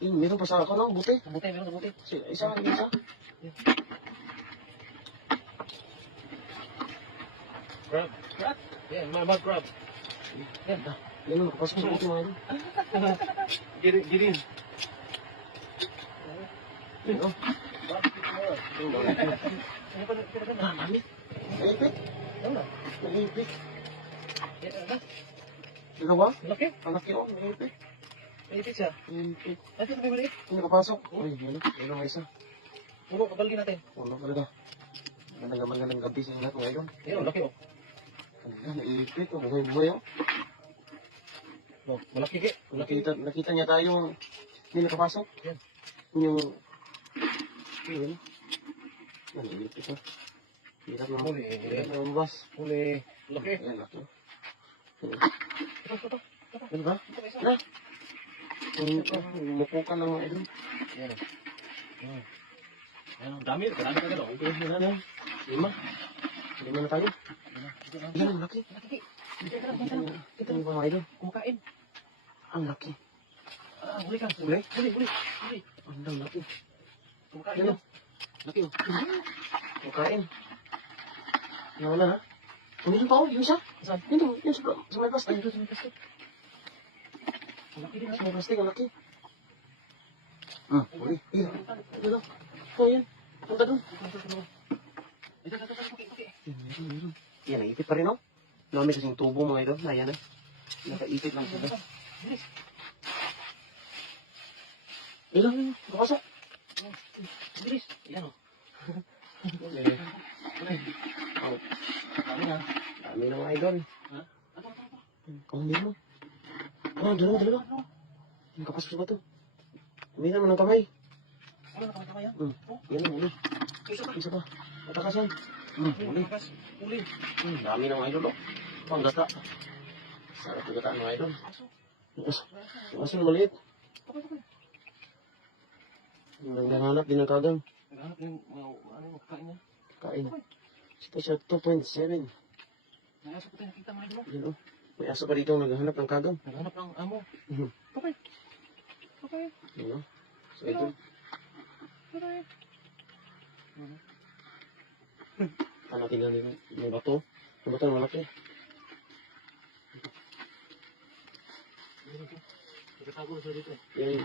Meron pa sa ako no, buti. Buti, meron sa buti. Isa. Crab. Crab? Yan, mud crab. Yan. Yan, nakapasok sa buti mga idol. Girin. Yan, oh. Mami. Nalipit. Nalipit. Dalawa? Laki. Ang laki oh, nalipit. Malipit siya. Nalipit. Ito na may maliit. Nakapasok. Uy, yan ang isa. Puno, kabalgin natin. Ulo talaga. Magandang gabi sa lahat mga idol. Yan, laki oh. Ang nalipit oh, buhay oh. Oh, malaki ke. Nakita niya tayo hindi nakapasok. Yan. Yung yun. Nalipit oh. Hirap na. Huli. Hirap na mabas. Huli. Laki. Yan, laki. Ito. Ano ba? Na? Mukukan ng mga idol. Yan. Yan, dami. Kadami ka gano'n. Okay, na. Lima na tayo. Yan, ang laki. Ito yung mga idol. Kumakain. Ang laki. Huli ka. Huli? Huli. Ang laki. Kumakain. Yan, laki oh. Kumakain. Nawala na. Umilan pa oh, yung isa. Saan? Yun sa may plastic. Ay, ito sa may plastic. Ang laki din Sa may plastic, ang laki. Huli. Yan. Ito. Oh, yan. Punta doon. Ito. Meron. Yan, naipit pa rin oh. Nami kasing tubo mga idol. Ayan na. Nakaipit lang sila. Ilan? Kapasok. Bilis. Yan oh. Oh. Dami na mga idol. Kamay mo. Dalawa. Yung kapasok sa bato. Umihan mo ng kamay. Ano na kamay yan? Yan ang huli. Isa pa. Matakasan. Huli. Dami na mga idol oh. Ang gata. Sarap yung gata mga idol. Yung aso na maliit. Naghanap din ng kagang. Naghanap yung makakain niya. Kain. Ito siya 2.7. May aso ko tayo nakita mga idol. Yan oh. May aso pa dito naghahanap ng kagang. Naghanap ng amo. Okay. Yan oh. So ito. Hanatin na nila. May bato. May bato na malaki. Nagkatago na siya dito. Yan.